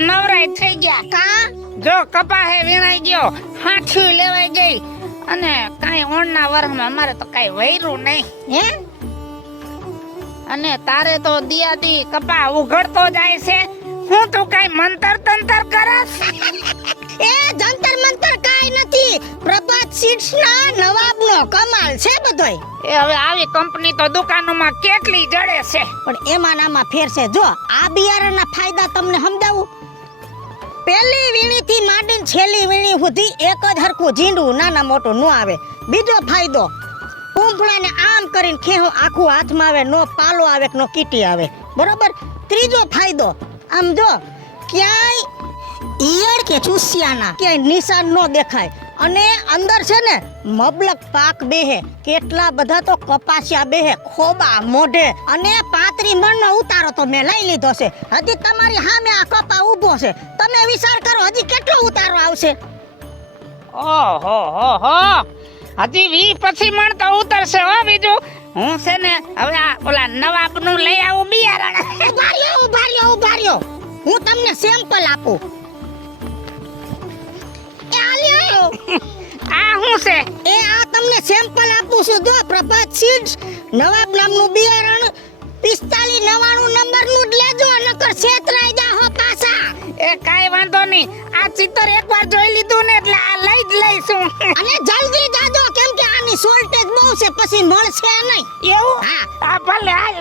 નવરાઈ થઈ ગયા કા જો કપાહે વીણાઈ ગયો હાઠી લેવાઈ ગઈ અને કાઈ ઓણના વરમાં અમારે તો કાઈ વૈરું નહીં હે અને તારે તો દિયાદી કપા ઉઘડતો જાય છે હું તું કાઈ મંતર તંતર કરસ એ જંતર મંતર કાઈ નથી પ્રભાત સીડ્સ ના નવાબનો કમાલ છે બધોય એ હવે આવી કંપની તો દુકાનોમાં કેટલી જડે છે પણ એમાં નામાં ફેર છે જો આ બિયારણના ફાયદા તમને સમજાવું પહેલી વીણીથી માંડીને છેલ્લી વીણી સુધી એક જ હરખું ઝીંડું નાના મોટું ન આવે બીજો ફાયદો પૂંફળાને આમ કરીને ખેહું આખું હાથમાં આવે નો પાલો આવે કે નો કીટી આવે બરોબર ત્રીજો ફાયદો આમ જો ક્યાંય ઈયળ કે ચૂસિયાના ક્યાંય નિશાન ન દેખાય અને અંદર છે ને મબલક પાક બેહે કેટલા બધા તો કપાસિયા બેહે ખોબા મોઢે અને 35 મણનો ઉતારો તો મેં લઈ લીધો છે હજી તમારી સામે આ કપા ઊભો છે તમે વિચાર કરો હજી કેટલો ઉતારો આવશે ઓહો હો હો હજી 20 પછી મણ તો ઉતરશે હો બીજું હું છે ને હવે આ ઓલા નવાબનું લઈ આવું બિયારણ ઉભા રહ્યો હું તમને સેમ્પલ આપું એ આલ્યો આ હું છે એ આ તમને સેમ્પલ આપું છું જો પ્રભાત સીડ્સ નવાબ નામનું બિયારણ 4599 નંબરનું જ લેજો નકર છેતરાઈ જાહો પાછા એ કાઈ વાંધો નહીં આ ચિત્ર એકવાર જોઈ લીધું ને એટલે આ લઈ જ લઈશું અને જલ્દી જાજો કેમ કે આની શોર્ટેજ બહુ છે પછી મળશે નહીં એવું હા આ ભલે હાલ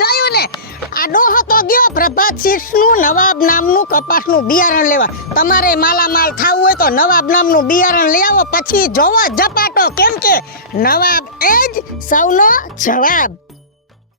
જોયું ને આ ડોહો તો ગયો પ્રભાત સીડ્સનું નવાબ નામનું કપાસનું બિયારણ લેવા તમારે માલામાલ થાવું હોય તો નવાબ નામનું બિયારણ લઈ આવો પછી જોવો ઝપાટો કેમ કે નવાબ એ જ સૌનો જવાબ